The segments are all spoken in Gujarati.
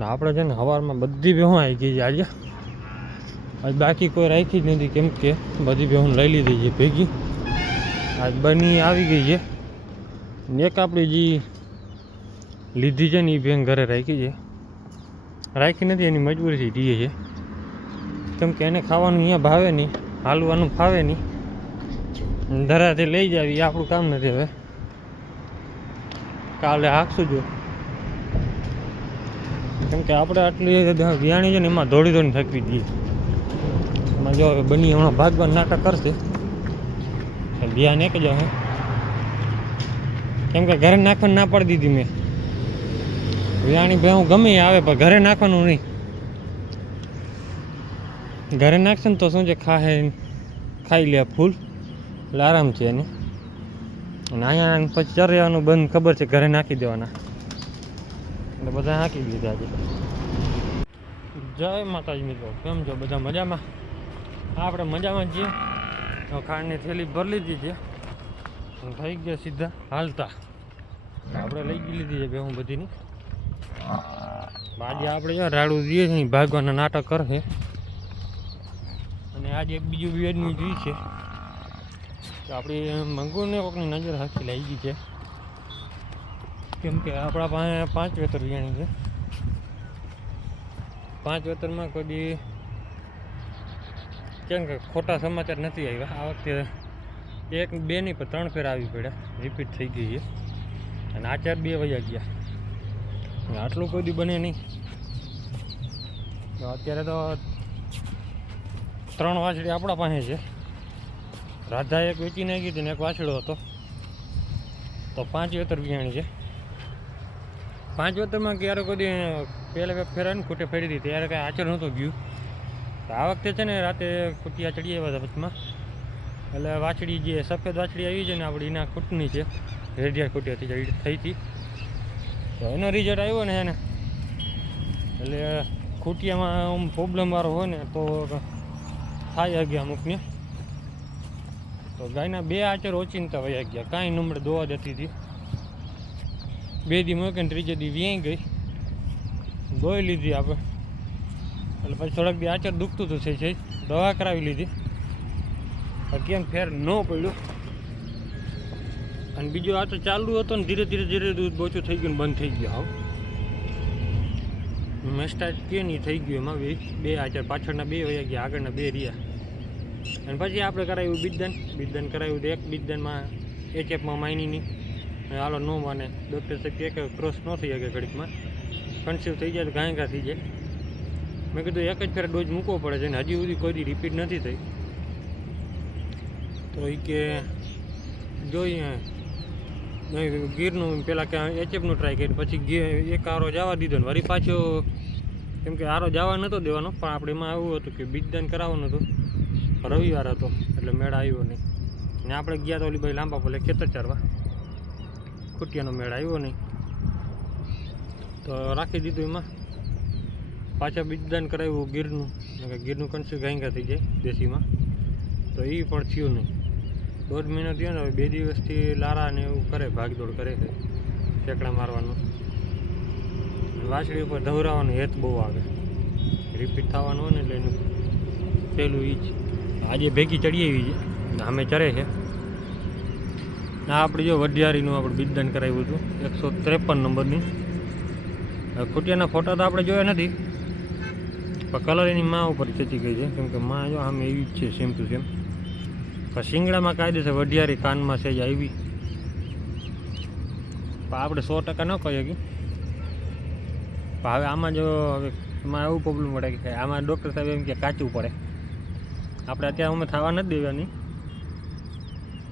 ને આપણે છે ને સવારમાં બધી ભેહું આવી ગઈ છે આજે. આજ બાકી કોઈ રાખી જ નથી, કેમ કે બધી ભેહું લઈ લીધી છે ભેગી. આજ બની આવી ગઈ છે ને એક આપણી જે લીધી છે ને એ ભેંગ ઘરે રાખી છે. રાખી નથી, એની મજબૂરીથી દીએ છે, કેમ કે એને ખાવાનું અહીંયા ભાવે નહીં, હાલવાનું ફાવે નહીં. ધરાથી લઈ જાવી એ આપણું કામ નથી. હવે કાલે હાંકશું જો, કેમ કે આપણે આટલી વિયાણી છે ને એમાં દોડી દોડીને થકવી દઈએ. એમાં જો હવે બની હમણાં ભાગવાનું નાટક કરશે, ધ્યાન એક જ હે, કેમ કે ઘરે નાખવાનું ના પાડી દીધી મેં. વિયાણી ભેહું ગમે આવે પણ ઘરે નાખવાનું નહીં. ઘરે નાખશે ને તો શું છે, ખાઈ લે ફૂલ, એટલે આરામ છે એને. અને અહીંયા પછી ચરવાનું બંધ, ખબર છે ઘરે નાખી દેવાના, એટલે બધા નાખી દીધા છે. જય માતાજી મિત્રો, કેમ છો બધા? મજામાં? આપણે મજામાં છીએ. ખાંડની થેલી ભરી લીધી છે, થઈ ગયા સીધા હાલતા. આપણે લઈ ગઈ લીધી છે ભેહું બધીની. આજે આપણે જો રાડું દઈએ છીએ, ભાગવાના નાટક કરશે. અને આજે એક બીજું વેદની જોઈ છે, તો આપણે મંગુને કોકની નજર હાથી લઈ ગઈ છે, કેમ કે આપણા પાસે 5 વેતર વિયાણી છે. 5 વેતરમાં કોઈ દી કેમ કે ખોટા સમાચાર નથી આવ્યા. આ વખતે 1 2 નહીં પણ 3 ફેર આવી પડ્યા, રિપીટ થઈ ગઈ છે. અને આચાર 2 વાગ્યા ગયા, આટલું કોઈ દી બને નહીં. અત્યારે તો 3 વાછડી આપણા પાસે છે. રાધા એક વેચી નાખી હતી ને એક વાછડો હતો, તો 5 વેતર વિયાણી છે. 5 વેતરમાં ક્યારે કોઈ પહેલાં ફેરા ને ખૂટે ફેરી હતી ત્યારે કાંઈ આચર નહોતું ગયું. તો આ વખતે છે ને રાતે ખૂટિયા ચડી આવ્યા હતા વચમાં, એટલે વાછડી જે સફેદ વાછડી આવી છે ને આપણી, એના ખૂટની છે, રેડિયા ખૂટિયાથી ચડી થઈ હતી. તો એનો રિઝલ્ટ આવ્યો ને એને, એટલે ખૂટિયામાં પ્રોબ્લેમવાળો હોય ને તો થાય ગયા અમુકને. તો ગાયના 2 આચર ઓચિંતા વયા ગયા, કાંઈ નમળે દોવા જતી હતી. 2 દી મૂકે ને 3જે દી વ્યાઈ ગઈ, દોઈ લીધી આપણે. એટલે પછી થોડાક દી આચર દુખતું હતું છે, દવા કરાવી લીધી, કેમ ફેર ન પડ્યો. અને બીજો આચર ચાલુ હતો ને ધીરે ધીરે દૂધ ઓછું થઈ ગયું, બંધ થઈ ગયું. હાવ મેસ્ટાજ કે નહીં થઈ ગયું એમાં. 2 આચર પાછળના 2 વયા ગયા, આગળના 2 રહ્યા. અને પછી આપણે કરાવ્યું બીજદાન કરાવ્યું. તો એક બીજદાનમાં એચએફમાં માઇનીની હાલો ન માને, ડૉક્ટર સાહેબ એક ક્રોસ ન થઈ શકે, ઘડીકમાં કન્સીવ થઈ જાય તો ઘાંઘા થઈ જાય. મેં કીધું એક જ ફેર ડોઝ મૂકવો પડે છે, ને હજી સુધી કોઈ રિપીટ નથી થઈ. તો એ કે જોઈએ ગીરનું પહેલાં કે એચએફનું ટ્રાય કર્યું, પછી એક આરો જવા દીધો ને વળી પાછો, કેમ કે આરો જવા નહોતો દેવાનો, પણ આપણે એમાં એવું હતું કે બીજદાન કરાવવાનું હતું. રવિવાર હતો એટલે મેળ આવ્યો નહીં. ને આપણે ગયા તો ઓલી ભાઈ લાંબા ભલે ખેતર ચારવા, ખૂટિયાનો મેળ આવ્યો નહીં, તો રાખી દીધું એમાં. પાછા બીજદાન કરાવ્યું ગીરનું કન્સીવ ઘાંઘા થઈ જાય દેશીમાં, તો એ પણ થયું નહીં. 1.5 મહિનો થયો ને, હવે 2 દિવસથી લારા ને એવું કરે, ભાગદોડ કરે છે, ઠેકડા મારવાનું. વાછડી ઉપર ધવરાવાનું હેત બહુ આવે, રિપીટ થવાનું હોય ને, એટલે એનું પહેલું એ જ. આજે ભેગી ચડી આવી છે, અમે ચરે છે. આ આપણે જો વઢિયારીનું આપણે બીજદાન કરાવ્યું હતું 153 નંબરની. ખૂટિયાના ફોટા તો આપણે જોયા નથી, પણ કલર એની માં ઉપર ચચી ગઈ છે, કેમ કે માં જો આમ એવી જ છે, સેમ ટુ સેમ. પણ શિંગડામાં કાયદેસર વઢિયારી, કાનમાં સેજ આવી, પણ આપણે 100% ન કહી શકીએ. પણ હવે આમાં જો હવે એમાં એવું પ્રોબ્લેમ પડે કે આમાં ડૉક્ટર સાહેબ એમ કે કાચું પડે. આપણે અત્યારે અમે થવા નથી દેવાની,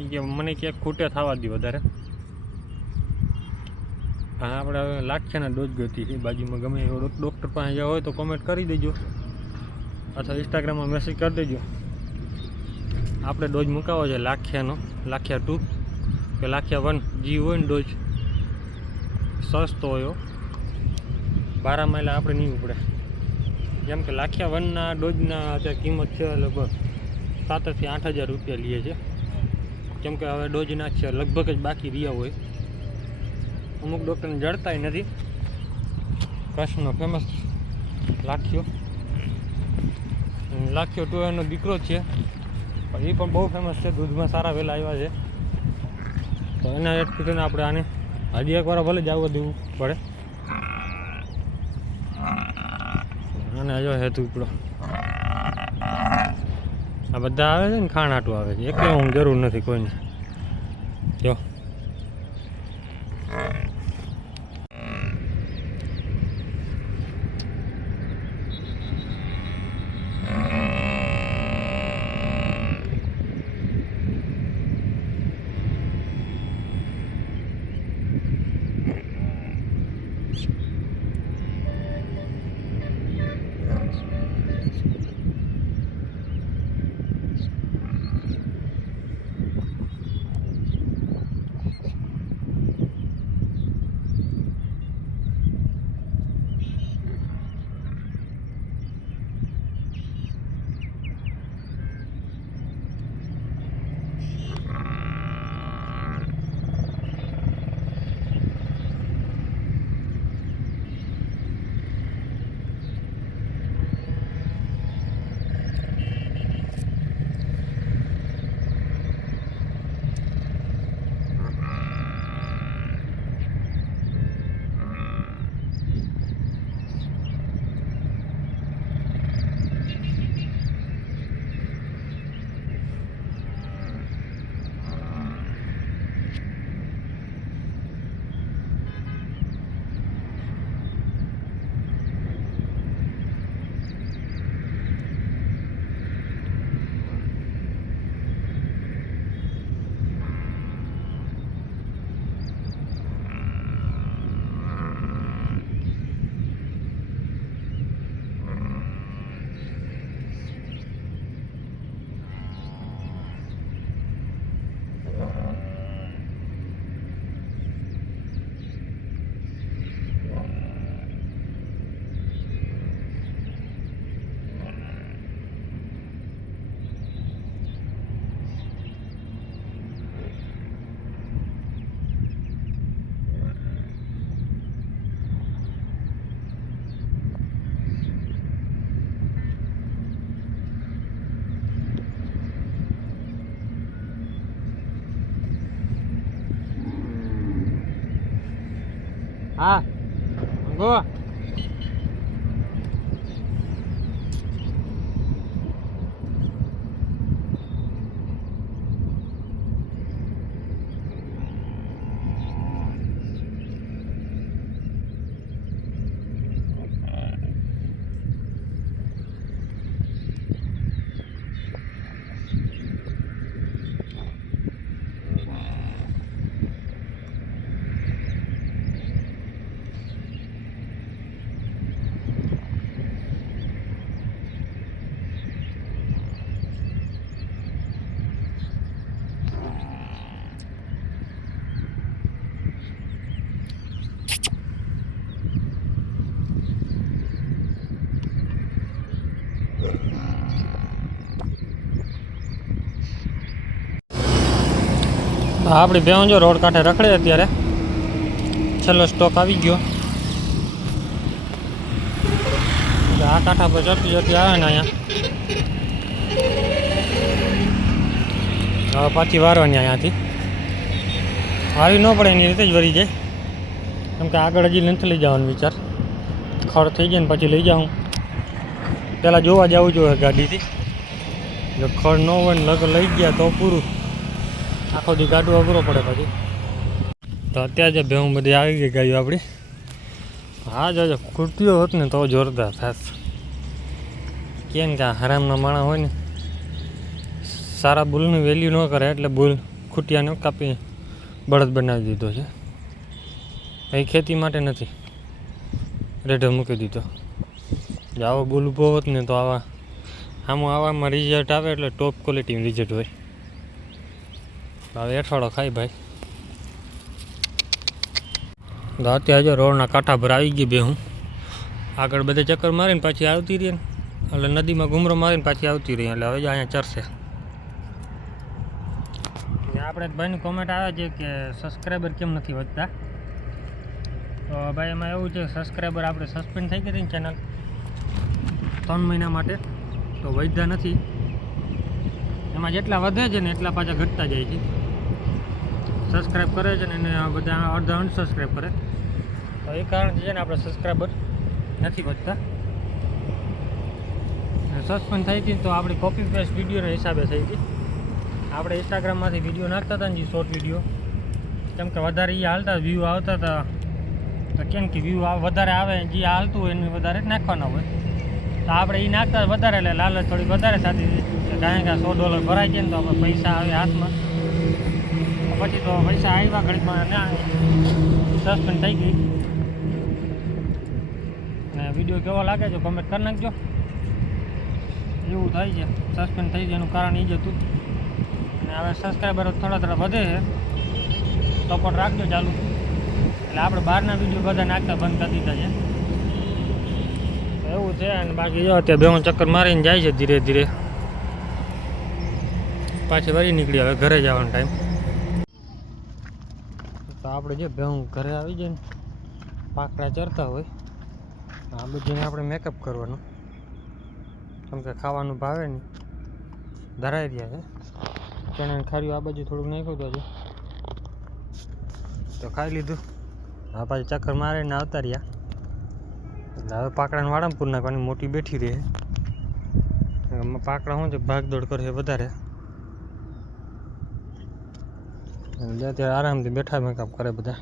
એ કે મને ક્યાંક ખૂટે થવા દે વધારે. હા, આપણે હવે લાખ્યાના ડોઝ ગોતી છે બાજુમાં, ગમે એવો ડૉક્ટર પાસે જ્યાં હોય તો કોમેન્ટ કરી દેજો, અથવા ઇન્સ્ટાગ્રામમાં મેસેજ કરી દેજો. આપણે ડોઝ મુકાવો છે લાખ્યાનો, લાખ્યા 2 કે લાખ્યા 1 જે હોય ને ડોઝ સસ્તો હોય, 12 માઇલા આપણે નહીં ઉપડે. જેમ કે લાખ્યા 1ના ડોઝના અત્યારે કિંમત છે લગભગ 7,000 થી 8,000 રૂપિયા લે છે, કેમ કે હવે ડોઝના છે લગભગ જ બાકી રહ્યા હોય. અમુક ડૉક્ટરને જડતાય નથી, કચ્છનો ફેમસ લાખિયો. લાખિયો 2 એનો દીકરો જ છે, પણ એ પણ બહુ ફેમસ છે, દૂધમાં સારા વહેલા આવ્યા છે. તો એના એક્સપિરિયન્સ આપણે આને હજી એકવાર ભલે જ આવવા દેવું પડે. અને હજો હેતુ ઉપડો આ બધા આવે છે ને ખાણ આટું આવે છે, એટલે હું જરૂર નથી કોઈને. જો હા ગો આપણી બેન જો રોડ કાંઠે રખડે. અત્યારે છેલ્લો સ્ટોક આવી ગયો. આ કાંઠા પર જતી જતી આવે ને અહીંયા હવે પાછી વારવાની અહીંયાથી આવી ન પડે એની રીતે જ વરી જાય. કેમ કે આગળ હજી નથી લઈ જવાનો વિચાર. ખડ થઈ જાય ને પછી લઈ જાઉં. પહેલાં જોવા જવું જોઈએ ગાડીથી. જો ખડ ન હોય ને લગન લઈ ગયા તો પૂરું. આખો દી ગાડું અઘરો પડે પછી. તો અત્યારે જે ભેહું બધી આવી ગઈ ગાયો આપણી. હા જો ખૂટતીઓ હોત ને તો જોરદાર થાત. કેમ કે આ હરામના માણા હોય ને સારા બુલની વેલ્યુ ન કરે એટલે બુલ ખૂટિયાને કાપી બળદ બનાવી દીધો છે. એ ખેતી માટે નથી, રેઢો મૂકી દીધો. જો આવો બુલ ઊભો હોત ને તો આવામાં રિઝલ્ટ આવે એટલે ટોપ ક્વોલિટીનું રિઝલ્ટ હોય. હવે એઠવાડો ખાઈ ભાઈ. તો અત્યારે જો રોડના કાંઠા પર આવી ગઈ બેહું. આગળ બધે ચક્કર મારીને પાછી આવતી રહી ને એટલે નદીમાં ઘૂમરો મારીને પાછી આવતી રહી. એટલે હવે જો અહીંયા ચરશે. આપણે ભાઈની કોમેન્ટ આવે છે કે સબસ્ક્રાઈબર કેમ નથી વધતા. તો ભાઈ એમાં એવું છે સબસ્ક્રાઈબર આપણે સસ્પેન્ડ થઈ ગઈ હતી ને ચેનલ 3 મહિના માટે, તો વધ્યા નથી. એમાં જેટલા વધે છે ને એટલા પાછા ઘટતા જાય છે. સબસ્ક્રાઈબ કરે છે ને એને બધા અડધા અનસબસ્ક્રાઈબ કરે, તો એ કારણથી છે ને આપણે સબસ્ક્રાઈબર નથી વધતા. સસ્પેન્ડ થઈ હતી તો આપણી કોપી પેસ્ટ વિડીયોના હિસાબે થઈ હતી. આપણે ઇન્સ્ટાગ્રામમાંથી વિડીયો નાખતા હતા ને જે શોર્ટ વિડીયો, કેમ કે વધારે એ હાલતા વ્યૂ આવતા હતા, તો કેમ કે વ્યૂ વધારે આવે જે હાલતું હોય એની વધારે જ નાખવાના હોય, તો આપણે એ નાખતા વધારે એટલે લાલચ થોડી વધારે થતી હતી કે કારણ કે $100 ભરાય છે ને તો આપણે પૈસા આવે હાથમાં. પછી તો પૈસા આવ્યા ઘડીમાં ના સસ્પેન્ડ થઈ ગઈ. અને વિડીયો કેવો લાગે છે કમેન્ટ કરી નાખજો. એવું થાય છે સસ્પેન્ડ થઈ જાય એનું કારણ એ જ હતું. અને હવે સબસ્ક્રાઈબરો થોડા વધે છે, સપોર્ટ રાખજો ચાલુ. એટલે આપણે બહારના વિડીયો બધા નાખતા બંધ કરી દીધા છે. એવું છે. અને બાકી જો અત્યારે બેઉ ચક્કર મારીને જાય છે ધીરે ધીરે. પાછી વળી નીકળી હવે ઘરે જવાનો ટાઈમ. તો આપણે જે બેઉ ઘરે આવી જાય ને પાકડા ચરતા હોય, આ બધીને આપણે મેકઅપ કરવાનું, કેમ કે ખાવાનું ભાવે નહીં, ધરાઈ રહ્યા છે. ચણાને ખાર્યું આ બાજુ થોડુંક નાખ્યું હતું તો ખાઈ લીધું. હવે પાછી ચક્કર મારીને આવતા રહ્યા. એટલે હવે પાકડાને વાળંપુર નાખવાની મોટી બેઠી રહે. પાકડા શું છે ભાગદોડ કરે વધારે, એટલે અત્યારે આરામથી બેઠા મેકઅપ કરે બધા.